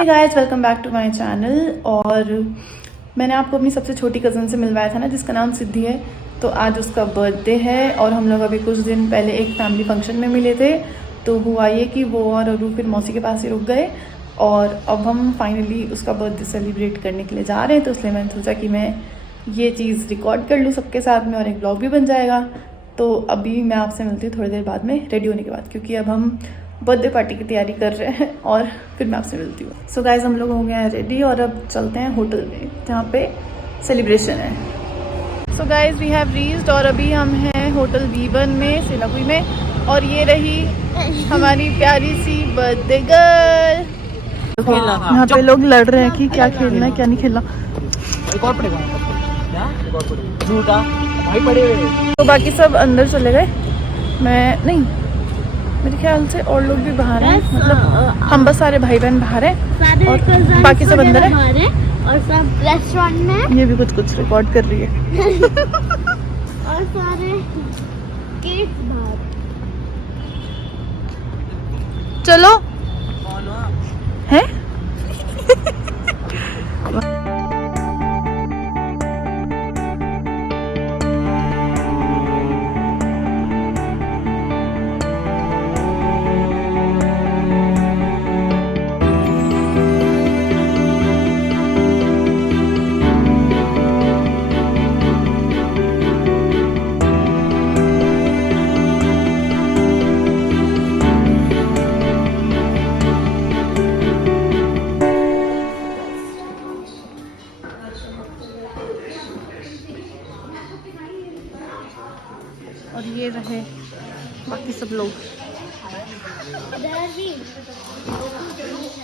Hey guys, welcome back to my channel. और मैंने आपको अपनी सबसे छोटी कज़न से मिलवाया था ना, जिसका नाम सिद्धि है। तो आज उसका बर्थडे है और हम लोग अभी कुछ दिन पहले एक फैमिली फंक्शन में मिले थे। तो हुआ ये कि वो और अरू फिर मौसी के पास ही रुक गए और अब हम फाइनली उसका बर्थडे सेलिब्रेट करने के लिए जा रहे हैं। तो इसलिए मैंने सोचा कि मैं ये चीज़ रिकॉर्ड कर लूँ सबके साथ में और एक ब्लॉग भी बन जाएगा। तो अभी मैं आपसे मिलती हूँ थोड़ी देर बाद में रेडी होने के बाद, क्योंकि अब हम बर्थडे पार्टी की तैयारी कर रहे हैं और फिर मैं आपसे मिलती हूँ। सो गाइज, हम लोग हो गए हैं रेडी और अब चलते हैं होटल में जहाँ पे सेलिब्रेशन है। So guys, we have reached और अभी हम हैं होटल V1 में सिलापुई में। और ये रही हमारी प्यारी सी बर्थडे गर्ल। यहाँ पे लोग लड़ रहे हैं कि क्या खेलना है क्या नहीं खेलना। तो बाकी सब अंदर चले गए, मैं नहीं, मेरे ख्याल से और लोग भी बाहर हैं। मतलब हम बस सारे भाई बहन बाहर हैं और बाकी सब अंदर है और सब रेस्टोरेंट में। ये भी कुछ रिकॉर्ड कर रही है और सारे किड्स बाहर। चलो हैं और ये रहे बाकी सब लोग।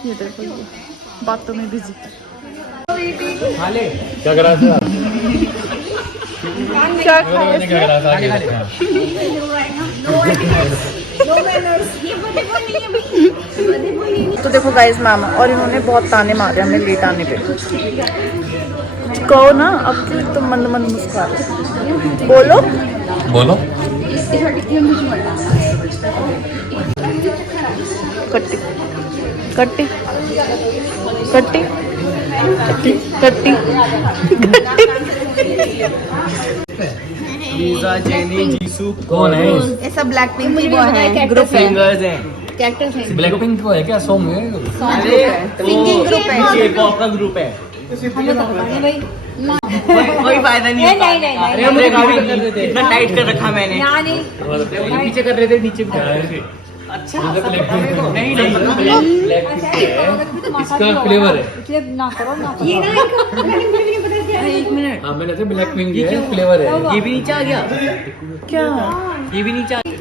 ये देखो, ये बातों में बिजी। क्या करा था? क्या खाया? तो देखो गाइस, मामा और इन्होंने बहुत ताने मारे हमें लेट आने पे। कहो ना, अब क्यों तुम मंद मंद मुस्कुरा रहे हो? बोलो बोलो। कट्टी कट्टी कट्टी कट्टी लीजा, जेनी, जीसू कौन है? ये सब ब्लैक पिंक की वो है, ग्रुप सिंगर्स हैं। ब्लैक पिंक को है क्या? सॉन्ग है? सिंगिंग ग्रुप है। ये पॉप का ग्रुप है। कोई फायदा नहीं होता। अरे हम देखा भी इतना टाइट कर रखा मैंने। पीछे कर रहे थे, नीचे अच्छा नहीं इसका फ्लेवर है ना करो एक मिनट। हाँ, मैंने ब्लैक पिंक है, फ्लेवर है। ये भी नीचे आ गया क्या? ये भी नीचे आ गया।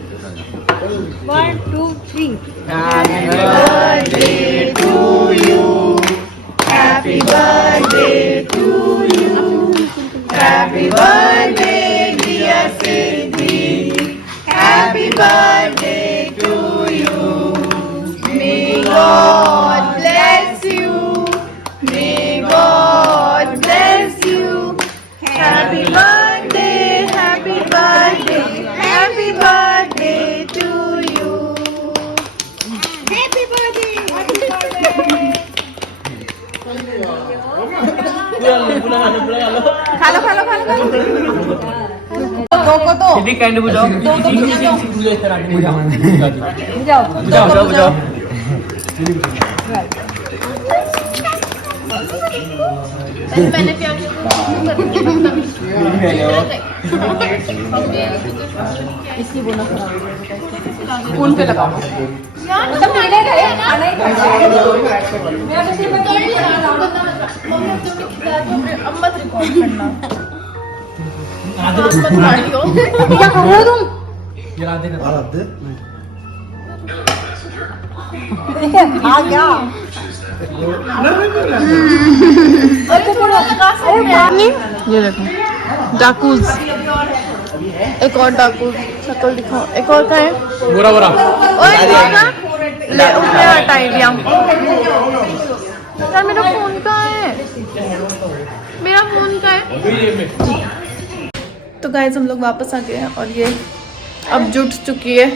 1 2 3 Happy birthday to you. Happy birthday dear Siddhi. Happy birthday to you. May God bless you. May God bless you. Happy birthday, happy birthday, happy birthday to you. Happy birthday. खा लो खा लो खा लो। दो को दो। सिद्धि कैंडी बुझाओ। बुझाओ। मैंने प्यार इसकी बोला फोन पे लगाओ। मत रिकॉर्ड करना। क्या कर रहे हो तुम? आ गया। अरे थोड़ा लगा सकते। ये देखो डाकूज, एक और डाकू शक्ल दिखाओ। एक और का है बुरा बुरा। ओए ले उसने हटाई दिया। यार मेरा फोन कहाँ है? मेरा फोन कहाँ है? तो गाइस, हम लोग वापस आ गए हैं और ये अब जुट चुकी है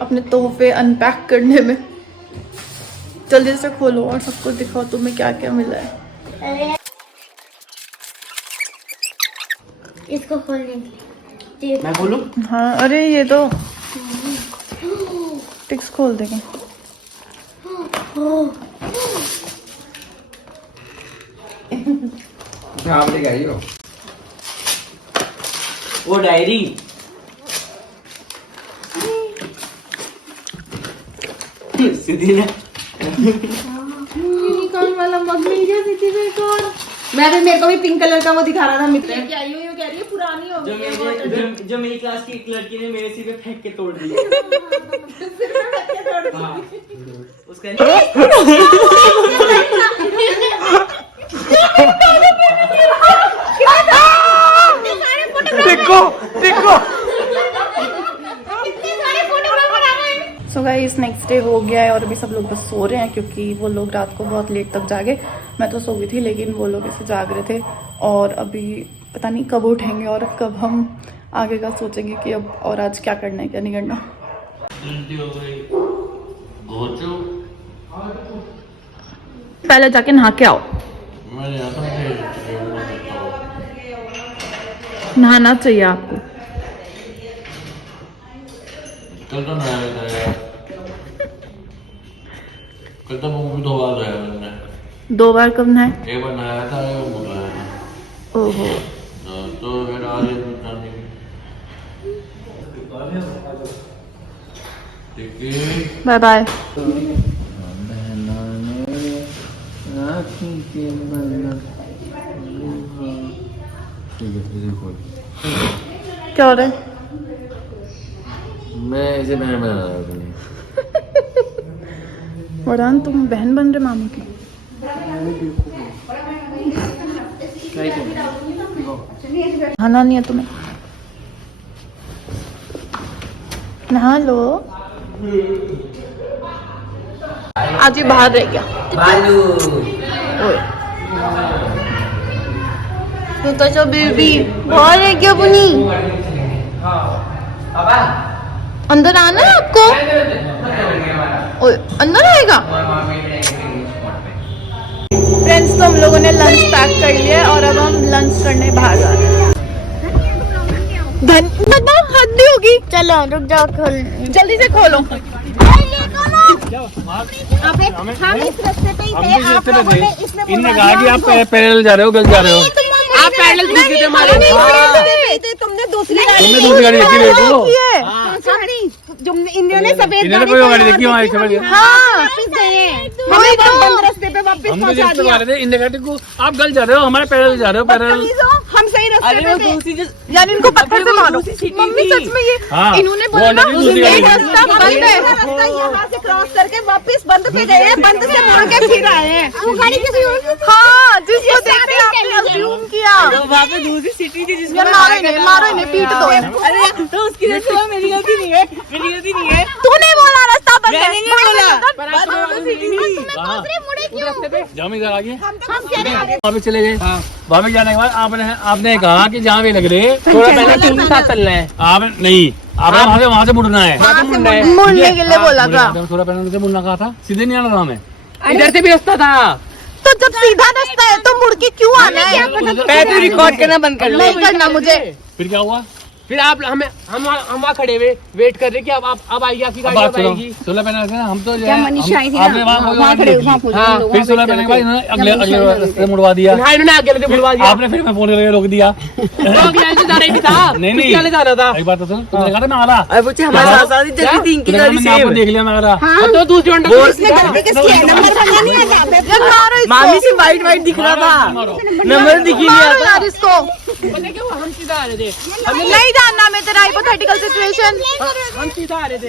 अपने तोहफे अनपैक करने में। जल्दी से खोलो और सबको दिखाओ तुम्हें क्या क्या मिला है। इसको खोलने के लिए मैं बोलूं? हाँ अरे ये तो टिक्स खोल देंगे। आप लेके आई हो वो डायरी। सीधी ने यूनिकॉर्न वाला मग मिल गया सिटी में एक और। मेरे को भी पिंक कलर का वो दिखा रहा था मित्र। क्या यूं यूं कह रही है पुरानी हो गई है। जो मेरी क्लास की एक लड़की ने मेरे सिर पे फेंक के तोड़ दी। हाँ। उसका देखो देखो। सो गाइस नेक्स्ट डे हो गया है और अभी सब लोग बस सो रहे हैं क्योंकि वो लोग रात को बहुत लेट तक जागे। मैं तो सो गई थी लेकिन वो लोग ऐसे जाग रहे थे और अभी पता नहीं कब उठेंगे और कब हम आगे का सोचेंगे कि अब और आज क्या करना है क्या नहीं करना। पहले जाके नहा के आओ। नहाना चाहिए आपको। कल तो नहाया था यार। कल तो मुंह भी 2 बार धोया मैंने। 2 बार कब नहाए? एक बार नहाया था, एक बार मुंह धोया था। ओहो तो फिर आज ये जाने की बाय बाय। क्या हो रहा है? मैं इसे बहन बना रहा हूँ। वरदान तुम बहन बन रहे मामू की? नहाना नहीं है तुम्हें? नहा लो। आज ये बाहर रह गया। बालू। ओए तो बेबी बाहर रह गया बुनी। अंदर आना है आपको? ओए अंदर आएगा? फ्रेंड्स तो हम लोगों ने लंच पैक कर लिया है और अब हम लंच करने बाहर जा रहे हैं। धन्यवाद हद भी होगी। चलो रुक जाओ खोल। जल्दी से खोलो। हम इस रास्ते पे ही थे। आप लोगों ने इसमें इनने कहा कि आप पैदल जा रहे हो, गलत जा रहे हो। आप पैडल पूछते थे हमारे। तुमने दूसरी गाड़ी गाड़ी देखी देखो। इन्होंने सफेद इन्होंने कोई गाड़ी देखी वहाँ समझ गए। वापस गए हमें तो बंद रास्ते पे वापस हम तो पहुंचा जिस पे दिया। मारे थे इनने कहा को आप गलत जा रहे हो, हमारे पैदल जा रहे हो पैदल। हम सही रास्ते पे थे। यानी इनको पत्थर से मारो। मम्मी सच में ये हाँ, इन्होंने वो बोला ना अंदर की दूसरी एक गाड़ी। रास्ता बंद है। रास्ता यहाँ से क्रॉस करके वापस बंद पे गए हैं, बंद से मुड़ के फिर आए हैं। वो गाड़ी किसी और की थी। हाँ जिसको देखते आपने अज्यूम किया। वहाँ पे दूसरी सिटी थी जिसमें यार मारो इन्हें पीट दो। अरे तो उसकी गलती है, मेरी गलती नहीं है, मेरी गलती नहीं है। तूने बोला रास्ता बंद है। मैंने नहीं बोला। जाओ इधर आगे वहाँ पे चले गए। वहाँ पे जाने के बाद आपने कहा कि जहाँ भी लग रहे थोड़ा पहले तुम साथ चलना है। आप नहीं आपने वहाँ से मुड़ना है। मुड़ने के लिए बोला था। थोड़ा पहले मुझे मुड़ना कहा था, सीधे नहीं आना था हमें। इधर से भी रास्ता था। तो जब सीधा रास्ता है तो मुड़ के क्यों आना है? पहले रिकॉर्ड करना बंद कर लो। नहीं करना मुझे। फिर क्या हुआ? फिर आप हम वहाँ खड़े हुए वेट कर रहे कि अब आएगी आपकी गाड़ी, अब आएगी। 16 पहले से हम तो जो क्या है, मनीषा आई थी आपने ना, वहाँ वहाँ खड़े वहाँ पूछ हाँ, फिर 16 पहले के बाद इन्होंने अगले रास्ते मुड़वा दिया। हाँ, इन्होंने आगे से बुलवा दिया। आपने फिर मैं फोन करके रोक दिया। जाना ही था। नहीं जाना था। एक बात तो सुन, तुमने कहा था मैं आ रहा। अरे पूछे हमारे साथ साथ ही चलती थी इनकी गाड़ी मैंने आपको से। देख लिया मैं आ रहा। हाँ, तो दूसरी इसने गलती किसकी है? नंबर पता नहीं आता। मामी से वाइट दिख रहा था, नंबर दिख ही नहीं मारो यार आता। इसको। हम सीधा आ रहे थे, नहीं जानना मैं तेरा हाइपोथेटिकल सिचुएशन। हम सीधा आ रहे थे।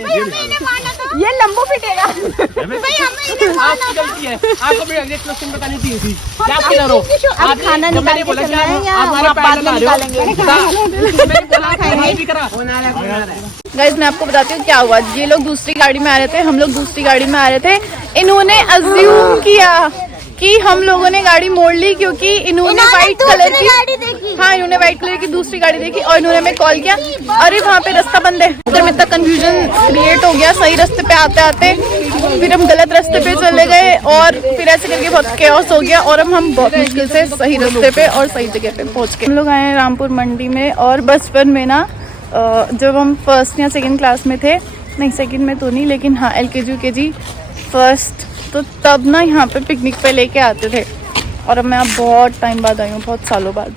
ये लंबू फिटेगा। आपकी गलती है, आपको भी एग्जैक्ट क्वेश्चन बतानी थी थी। क्या आप किधर हो? अब खाना निकाल के चलना है या आप हमारे बाद पैदल में आ रहे हो। निकालेंगे? मैंने बोला खाएंगे भी करा। गाइस मैं आपको बताती हूँ क्या हुआ। ये लोग दूसरी गाड़ी में आ रहे थे, हम लोग दूसरी गाड़ी में आ रहे थे। इन्होंने अज्यूम किया कि हम लोगों ने गाड़ी मोड़ ली क्योंकि इन्होंने व्हाइट कलर की, हाँ इन्होंने व्हाइट कलर की दूसरी गाड़ी देखी और इन्होंने हमें कॉल किया, अरे वहाँ पे रास्ता बंद है। उधर में इतना कंफ्यूजन क्रिएट हो गया सही रास्ते पे आते आते, फिर हम गलत रास्ते पे चले गए और फिर ऐसे करके बहुत केओस हो गया और हम बहुत मुश्किल से सही रास्ते पे और सही जगह पे पहुँच गए। हम लोग आए हैं रामपुर मंडी में और बचपन में ना जब हम फर्स्ट या सेकेंड क्लास में थे, नहीं सेकेंड में तो नहीं लेकिन हाँ LKG UKG फर्स्ट, तो तब ना यहाँ पे पिकनिक पे लेके आते थे और अब मैं अब बहुत टाइम बाद आई हूँ, बहुत सालों बाद।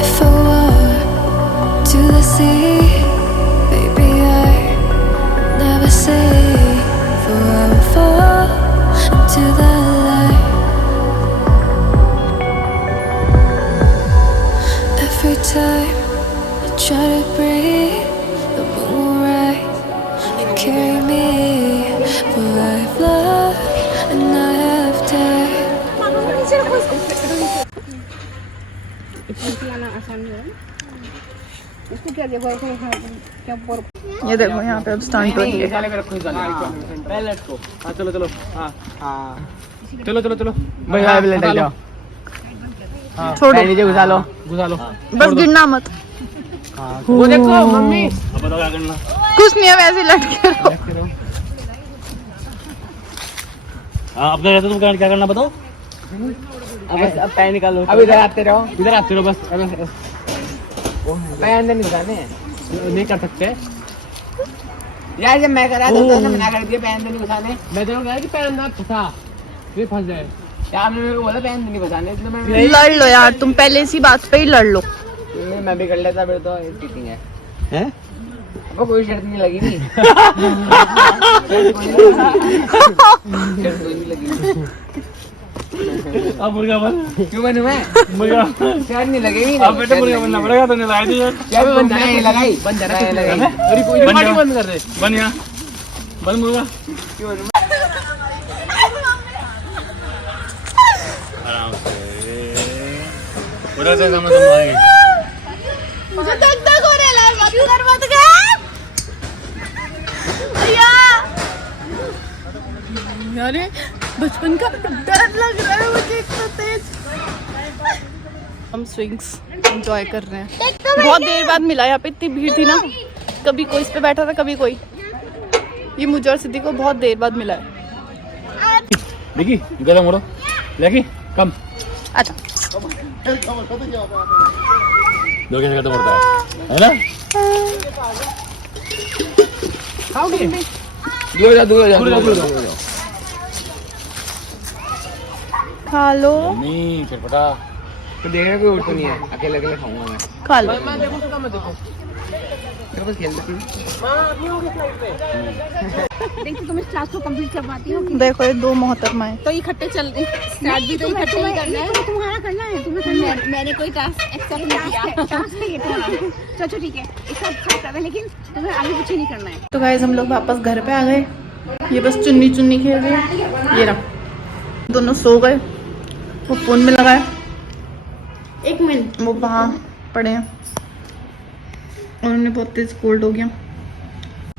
If I were to the sea, baby, I never say, for I will fall into the light. Every time I try to breathe, the moon will rise and carry me, for I have loved and I have died. ये देखो यहाँ पे अब stunt हो रही है। चलो चलो हाँ चलो चलो चलो छोड़ो घुसा लो बस गिरना मत। वो देखो मम्मी अब बताओ क्या करना। कुछ नहीं है वैसे लटके रहो। हाँ अब तुम क्या करना बताओ। अब पैर निकालो, अब इधर आते रहो बस। पैर अंदर निकालने नहीं कर सकते यार, जब मैं करा तो मना कर दिया पैर अंदर नहीं घुसाने। मैं तो कहा कि पैर अंदर फंसा फिर फंस जाए यार, आपने मेरे को बोला पैर अंदर नहीं घुसाने, इसलिए मैं लड़ लो यार, तुम पहले इसी बात पे ही लड़ लो। मैं भी कर लेता फिर तो चीटिंग है हैं? अब कोई शर्त नहीं लगी नहीं शर्त कोई नहीं लगी। अब मुर्गा बन क्यों बनूं मैं? मुर्गा शर्त नहीं लगेगी। अब बेटे मुर्गा बनना पड़ेगा, तो नहीं लाई दी क्या बन जाना है लगाई बन जाना है लगाई अरे कोई पार्टी बंद कर दे। बन यहाँ बन मुर्गा क्यों बनूं? आराम से पूरा से समझ आएगी। मुझे धक-धक हो रहा है, बाबू घर मत गए भैया। अरे बचपन का डर लग रहा है मुझे इतना तेज। हम स्विंग्स एंजॉय कर रहे हैं, बहुत देर बाद मिला। यहाँ पे इतनी भीड़ थी ना, कभी कोई इस पे बैठा था कभी कोई। ये मुझे और सिद्धि को बहुत देर बाद मिला है। देखी गला मोड़ो लेकी कम अच्छा दो कैसे खत्म होता है ना। खाओगे? दूर जा खा लो। नहीं चटपटा तो देखने कोई उठ नहीं है, अकेले अकेले खाऊंगा मैं। खा लो। मैं देखो तो मैं देखो तेरे पास खेल लेती देखो तुम इस क्लास को कंप्लीट करवाती हो देखो ये दो मोहतरमा है। तो इकट्ठे चल स्टार्ट भी तो इकट्ठे ही करना है। तुम्हारा करना है, तुम्हें करना है। मैंने कोई टास्क एक्सेप्ट नहीं किया। टास्क है ये तुम्हारा। चलो ठीक है, इसका अच्छा करना है लेकिन तुम्हें आगे पीछे नहीं करना है। तो गाइस हम लोग वापस घर पे आ गए। ये बस चुन्नी चुन्नी खेल रहे हैं। ये रहा, दोनों सो गए, वो फोन में लगा है। एक मिनट, वो वहाँ पड़े हैं और उन्हें बहुत तेज कोल्ड हो गया।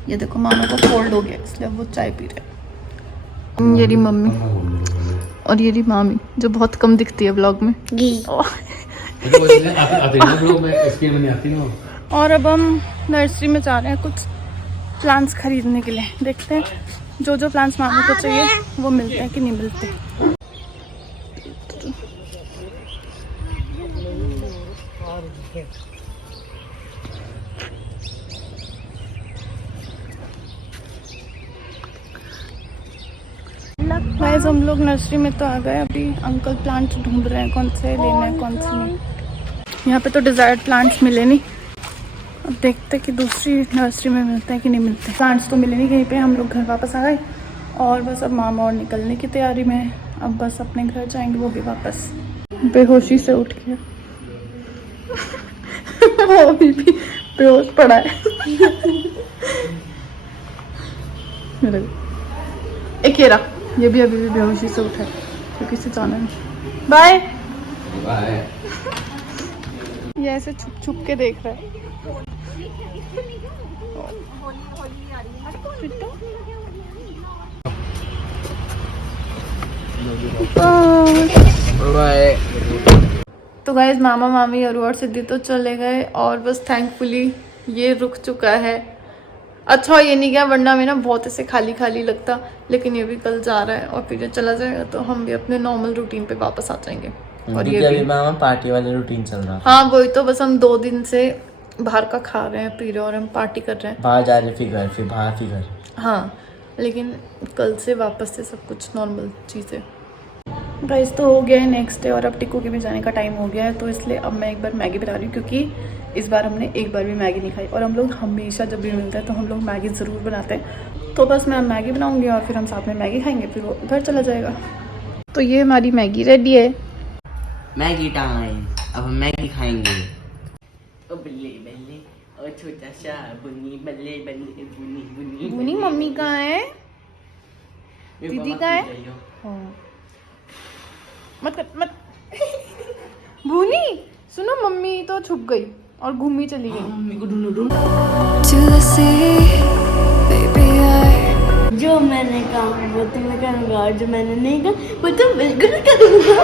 ये देखो मामा को कोल्ड हो गया इसलिए वो चाय पी रहे। ये रही मम्मी और ये रही मामी जो बहुत कम दिखती है व्लॉग में। और अब हम नर्सरी में जा रहे हैं कुछ प्लांट्स खरीदने के लिए। देखते हैं जो जो प्लांट्स मामा को चाहिए वो मिलते हैं कि नहीं मिलते। गाइस हम लोग नर्सरी में तो आ गए। अभी अंकल प्लांट्स ढूंढ रहे हैं कौन से लेना है कौन से नहीं। यहाँ पे तो डिजायर्ड प्लांट्स मिले नहीं। अब देखते हैं कि दूसरी नर्सरी में मिलते हैं कि नहीं मिलते। प्लांट्स तो मिले नहीं कहीं पे। हम लोग घर वापस आ गए और बस अब मामा और निकलने की तैयारी में है। अब बस अपने घर जाएंगे, वो भी वापस। बेहोशी से उठ के वो अभी भी बेहोश पड़ा है। एक ये रहा, ये भी अभी भी बेहोशी से उठा है क्योंकि इसे जाना है। बाय। बाय। ये ऐसे छुप छुप के देख रहा है। बाय। तो गाइस मामा मामी अरु और सिद्धि तो चले गए और बस थैंकफुली ये रुक चुका है। अच्छा ये नहीं गया, वरना में ना बहुत ऐसे खाली खाली लगता, लेकिन ये भी कल जा रहा है और फिर ये चला जाएगा तो हम भी अपने नॉर्मल रूटीन पे वापस आ जाएंगे। और ये अभी मामा पार्टी वाला रूटीन चल रहा है। हाँ वही तो, बस हम 2 दिन से बाहर का खा रहे हैं, पी रहे हैं और हम पार्टी कर रहे हैं। बाहर जा रहे फिर घर, फिर बाहर फिर घर। हाँ लेकिन कल से वापस से सब कुछ नॉर्मल चीज़ें। गाइस तो हो गया है नेक्स्ट डे और अब टिक्कू के भी जाने का टाइम हो गया है, तो इसलिए अब मैं एक बार मैगी बना रही हूँ, क्योंकि इस बार हमने एक बार भी मैगी नहीं खाई और हम लोग हमेशा जब भी मिलते हैं तो हम लोग मैगी ज़रूर बनाते हैं। तो बस मैं मैगी बनाऊँगी और फिर हम साथ में मैगी खाएंगे, फिर वो घर चला जाएगा। तो ये हमारी मैगी रेडी है। मैगी टाइम, अब हम मैगी खाएंगे। ओ बल्ले बल्ले, ओ छोटा सा बुनी बल्ले बल्ले बुनी बुनी। बुनी मम्मी कहाँ है? दीदी कहाँ है? हाँ। मत कर मत। बुनी सुनो, मम्मी तो छुप गई और घूमी चली गई। मम्मी को ढूंढो ढूंढो। To the sea, baby I जो मैंने कहा वो तो मैं करूँगा और जो मैंने नहीं कहा वो तो बिल्कुल करूँगा।